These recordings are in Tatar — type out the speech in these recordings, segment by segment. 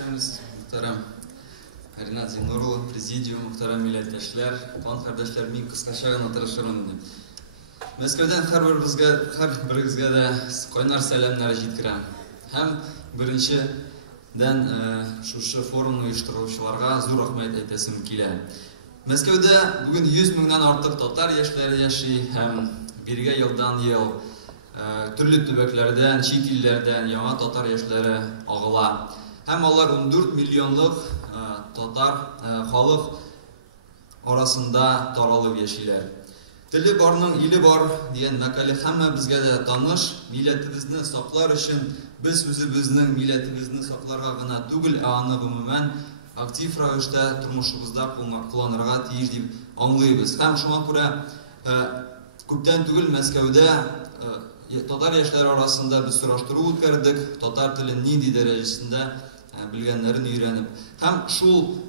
Ишеміз, мұқтарам Ринат Зинурұлы, президиум, мұқтарам милләттәшләр, туған қардашлар, мен қысқаша ғана тырышырмын. Мәскәүдән һәр біріңізге дә қайнар сәламнар жеткірем. Һәм біріншіден шушы форумны оештырушыларға зур рахмет әйтәсем килә. Мәскәүдә бүген 100 меңнән артык татар яшьләре яши һәм биргә елдан ел төрле төбәкләрдән, чит илләрдән яңа татар яшьләре агыла. Һәм алар 14 миллионлык татар халык арасында таралып яшиләр. Теле барның иле бар дигән мәкале һәммә безгә дә таныш. Милләтебезне саклар өчен без үзебезнең милләтебезне сакларга гына түгел, аны гомумән актив рәвештә тормышыбызда кулланырга тиеш дип аңлыйбыз. Һәм шуңа күрә күптән түгел Мәскәүдә татар яшьләре арасында без сораштыру үткәрдек, татар телен нинди дәрәҗәсендә белгәннәрен өйрәнеп. Һәм шул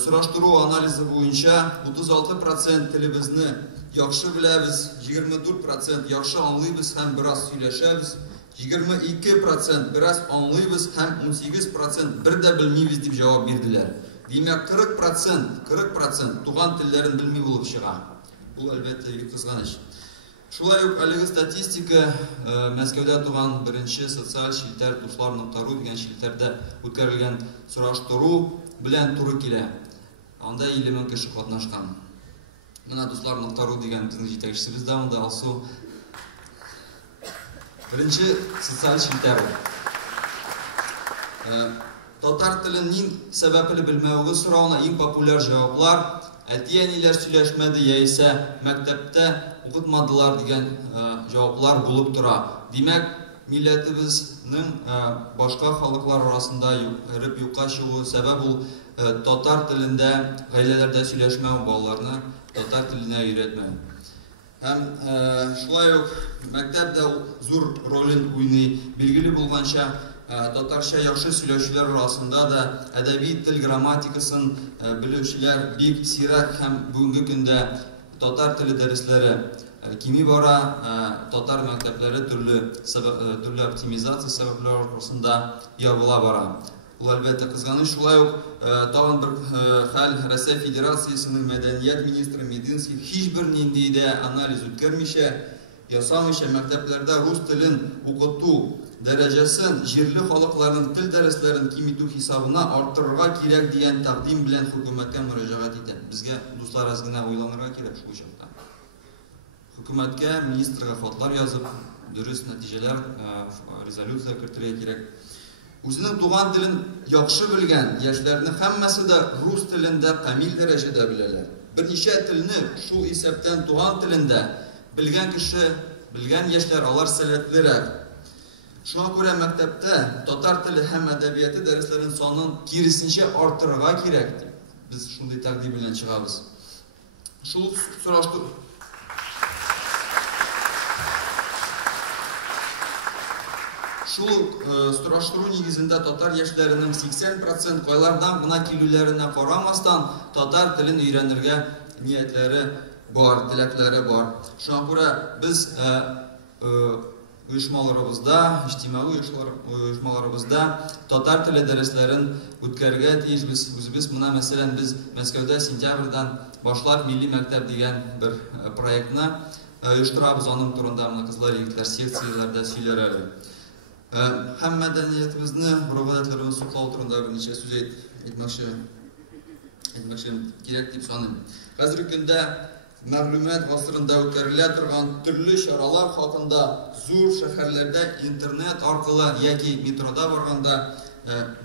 сораштыру анализы буенча 36% телебезне яхшы беләбез, 24% яхшы аңлыйбыз һәм бераз сөйләшәбез, 22% бераз аңлыйбыз һәм 18% бер дә белмибез дип җавап бирделәр. Димәк 40% туган телләрен белми булып чыга. Бу әлбәттә бик кызганыч. Шулай ук әлеге статистика Мәскәүдә туган беренче социаль шилтәр дуслар.ру дигән шилтәрдә үткәрелгән сораштыру белән туры килә. Анда 50 мең кеше катнашкан. Менә дуслар.ру дигән безнең җитәкчебез дә монда Алсу. Беренче социаль шилтәр. Татар теленең сәбәпле белмәве соравына иң популяр җаваплар: әти-әниләр сөйләшмәде яисә мәктәптә укытмадылар дигән җаваплар булып тора. Димәк, милләтебезнең башка халыклар арасында эреп юкка чыгуы сәбәп ул татар телендә гаиләләрдә сөйләшмәү, балаларны татар теленә өйрәтмәү. Һәм шулай ук мәктәптә зур ролен уйный. Билгеле булганча, татарча яхшы сөйләүчеләр арасында да әдәби тел грамматикасын белүчеләр бик сирәк һәм бүгенге көндә татар теле дәресләре кими бара, татар мәктәпләре төрле оптимизация сәбәпләре арасында ябыла бара. Ул әлбәттә кызганыч. Шулай ук тагын бер хәл: Россия Федерациясының мәдәният министры Мединский һичбер нинди дә анализ үткәрмичә, ясамыйча мәктәпләрдә рус телен укыту дәрәҗәсен җирле халыкларның тел дәресләрен кимитү хисабына арттырырга кирәк дигән тәкъдим белән хөкүмәткә мөрәҗәгать итә. Безгә дуслар аз гына уйланырга кирәк шул чакта. Хөкүмәткә, министрга хатлар язып, дөрес нәтиҗәләр, резолюция кертергә кирәк. Үзенең туган телен яхшы белгән яшьләрне һәммәсе дә рус телендә камил дәрәҗәдә беләләр. Берничә телне шул исәптән туган телендә белгән кеше, белгән яшьләр алар сәләтлерәк. Шуңа күрә мәктәптә татар теле һәм әдәбияты дәресләрен санын киресенчә арттырырга кирәк дип без шундый тәкъдим белән чыгабыз. Шул сораштыру нигезендә татар яшьләренең 80% кайлардан гына килүләренә карамастан татар телен өйрәнергә ниятләре бар, теләкләре бар. Шуңа күрә без оешмаларыбызда, иҗтимагый оешмаларыбызда татар теле дәресләрен үткәрергә тиешбез. Үзебез менә мәсәлән без Мәскәүдә сентябрьдән башлап милли мәктәп дигән бер проектны оештырабыз. Аның турында менә кызлар егетләр секцияләрдә сөйләр әле. Һәм мәдәниятебезне, гореф-гадәтләребезне саклау турында берничә сүз әйтмәкче кирәк дип саныйм. Хәзерге көндә мәгълүмат гасырында үткәрелә торган төрле чаралар хакында зур шәһәрләрдә интернет аркылы яки метрода барганда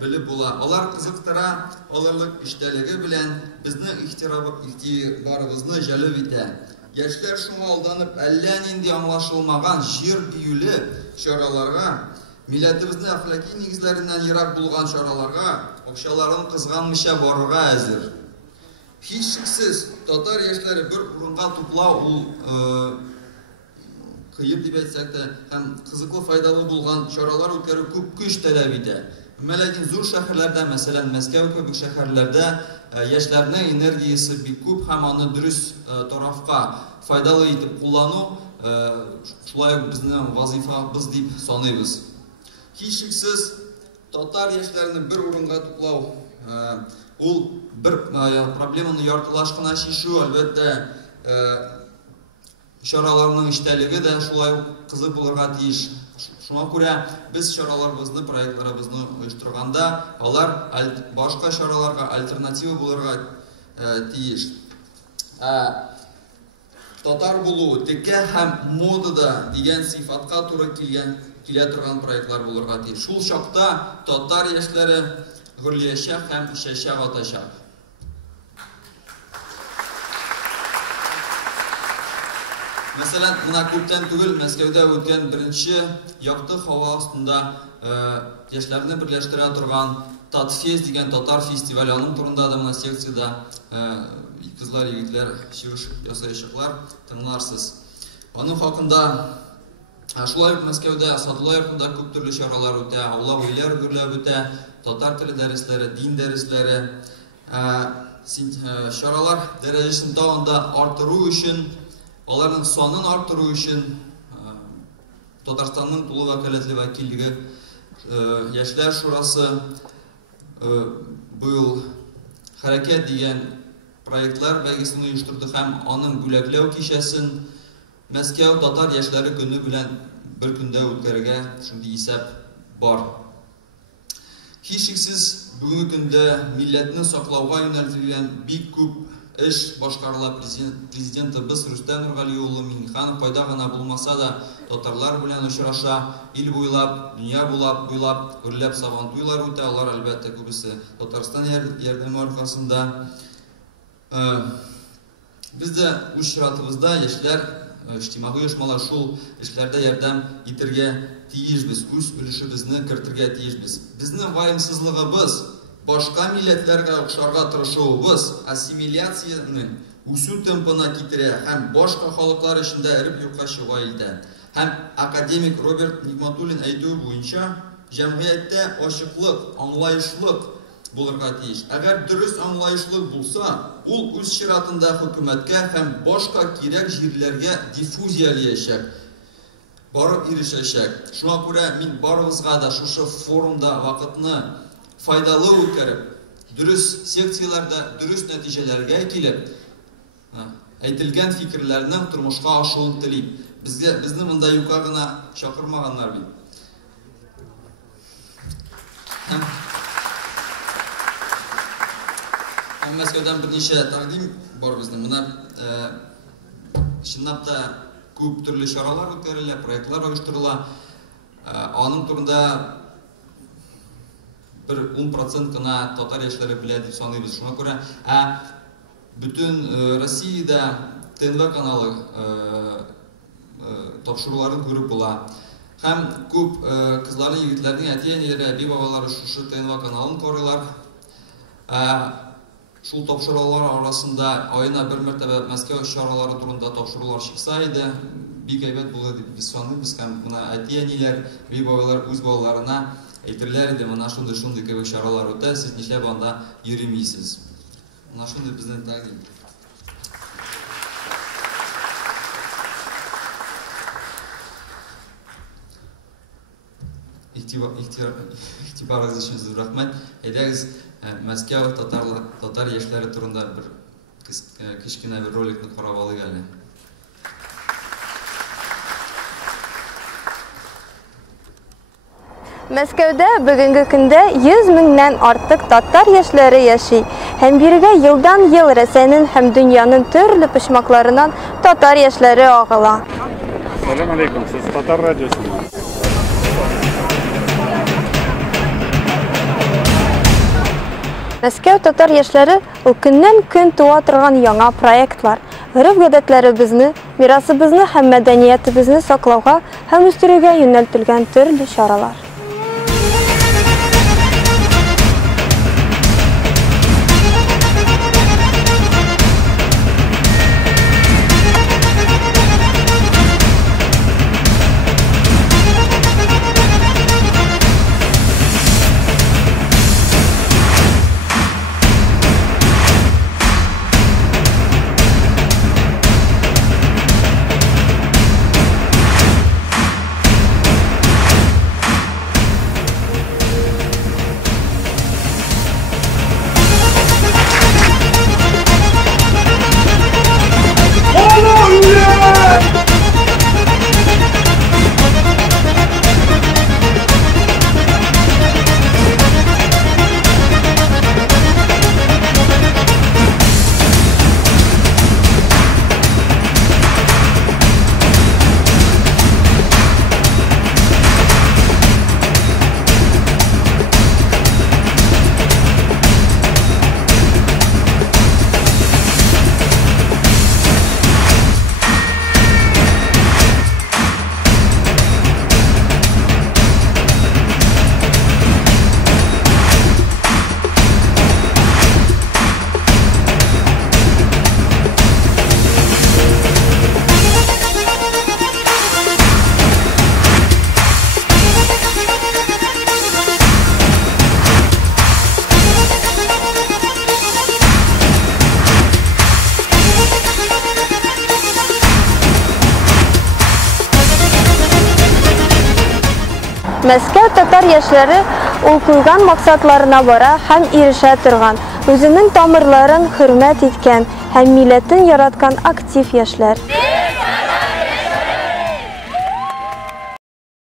белеп була. Алар кызыктыра, аларлык эчтәлеге белән безнең игътибарыбызны җәлеп итә. Яшьләр шуңа алданып, әллә нинди аңлашылмаган җир биюле чараларга, милләтебезнең әхлакый нигезләреннән ерак булган чараларга акчаларын кызганмыйча барырга әзер. Һичшиксез татар яшьләре бер урынга туплау ул кыйып дип әйтсәк тә һәм кызыклы, файдалы булган чаралар үткәрү күп көч таләп итә. Ләкин зур шәһәрләрдә, мәсәлән Мәскәү кебек шәһәрләрдә яшьләрнең энергиясе бик күп һәм аны дөрес тарафка файдалы итеп куллану шулай безнең вазифабыз дип саныйбыз. Һичшиксез татар яшьләрне бер урынга туплау, ул бер проблеманы яртылаш кына чишү, әлбәттә, чараларның эчтәлеге дә шулай кызык булырга тиеш. Шуңа күрә без чараларыбызны, проектларыбызны оештырганда, алар башка чараларга альтернатива булырга тиеш. Татар булу, текә һәм модада дигән сыйфатка туры килә торган проектлар булырга тиеш. Шул чакта татар яшьләре гөрләячәк һәм чәчәк атачак. Мәсәлән, мына күптән түгел Мәскәүдә үткән беренче якты һава астында яшьләрне берләштерә торган Татфест дигән татар фестивале, аның турында да моны секцияда кызлар, егетләр чыгыш ясаячаклар, тыңларсыз. Аның хакында шулай ук Мәскәүдә, Садулла йортында күп төрле чаралар үтә, аула уйлар гөрләп үтә, татар теле дәресләре, дин дәресләре. Чаралар дәрәҗәсен тагында арттыру өчен, аларның санын арттыру өчен Татарстанның тулы вәкаләтле вәкиллеге Яшьләр шурасы быел хәрәкәт дигән проектлар бәйгесен оештырды һәм аның бүләкләү кичәсен Мәскәү татар яшьләре көне белән бер көндә үткәрергә шундый исәп бар. Һичшиксез бүгенге көндә милләтне саклауга юнәлтелгән бик күп эш башкарыла. Президентыбыз Рөстәм Нургали улы Миңнеханов кайда гына булмаса да татарлар белән очраша, ил буйлап, дөнья буйлап үрләп сабантуйлар үтә. Алар әлбәттә күбесе Татарстан ярдәме аркасында. Без дә үз чиратыбызда яшьләр, иҗтимагый оешмалар шул эшләрдә ярдәм итәргә тиешбез, үз өлешебезне кертергә тиешбез. Безнең ваемсызлыгыбыз, башка милләтләргә охшарга тырышуыбыз ассимиляцияне үсү темпына китерә һәм башка халыклар эчендә эреп юкка чыга илдән. Һәм академик Роберт Нигматуллин әйтүе буенча, җәмгыятьтә ачыклык, аңлаешлык булырга тиеш. Әгәр дөрес аңлаешлык булса, ул үз чиратында хөкүмәткә һәм башка кирәк җирләргә диффузияләячәк, барып ирешәчәк. Шуңа күрә мин барыгызга да шушы форумда вакытны файдалы үткәреп, дөрес секцияләрдә дөрес нәтиҗәләргә килеп, әйтелгән фикерләрнең тормышка ашуын телим. Безне монда юкка гына чакырмаганнар бит. Һәм Мәскәүдән берничә тәкъдим бар безнең. Менә чынлап та күп төрле чаралар үткәрелә, проектлар оештырыла. Аның турында bir 10% кына татар яшьләре белә дип саныйбыз. Шуңа күрә бөтен Россиядә ТНВ каналы тапшыруларын күреп була. Һәм күп кызларны, егетләрнең әти-әниләре, әби-бабалары шушы ТНВ каналын карыйлар. Шул тапшырулар арасында айына бер мәртәбә Мәскәү чаралары турында тапшырулар чыкса иде, бик әйбәт булыр дип без саныйбыз. Һәм моны әти-әниләр, әби-бабалар үз балаларына әйтерләр иде, менә шундый кебек чаралар үтә, сез нишләп анда йөримисез. Менә шундый безнең тәкъдим. Игътибарыгыз өчен зур рәхмәт. Әйдәгез, Мәскәү татар яшьләре турында бер кечкенә бер роликны карап алыйк әле. Мәскәүдә бүгенге көндә 100 меңнән артык татар яшьләре яши. Һәм бирегә елдан-ел Рәсәйнең һәм дөньяның төрле почмакларыннан татар яшьләре агыла. Салам алейкум, сез татар радиосында. Мәскәү татар яшьләре ул көннән-көн туа торган яңа проектлар, гореф-гадәтләребезне, мирасыбызны һәм мәдәниятебезне саклауга һәм үстерүгә юнәлтелгән төрле чаралар. Мәскәү татар яшьләре ул куйган максатларына бара һәм ирешә торган, үзенең тамырларын хөрмәт иткән һәм милләтен яраткан актив яшьләр.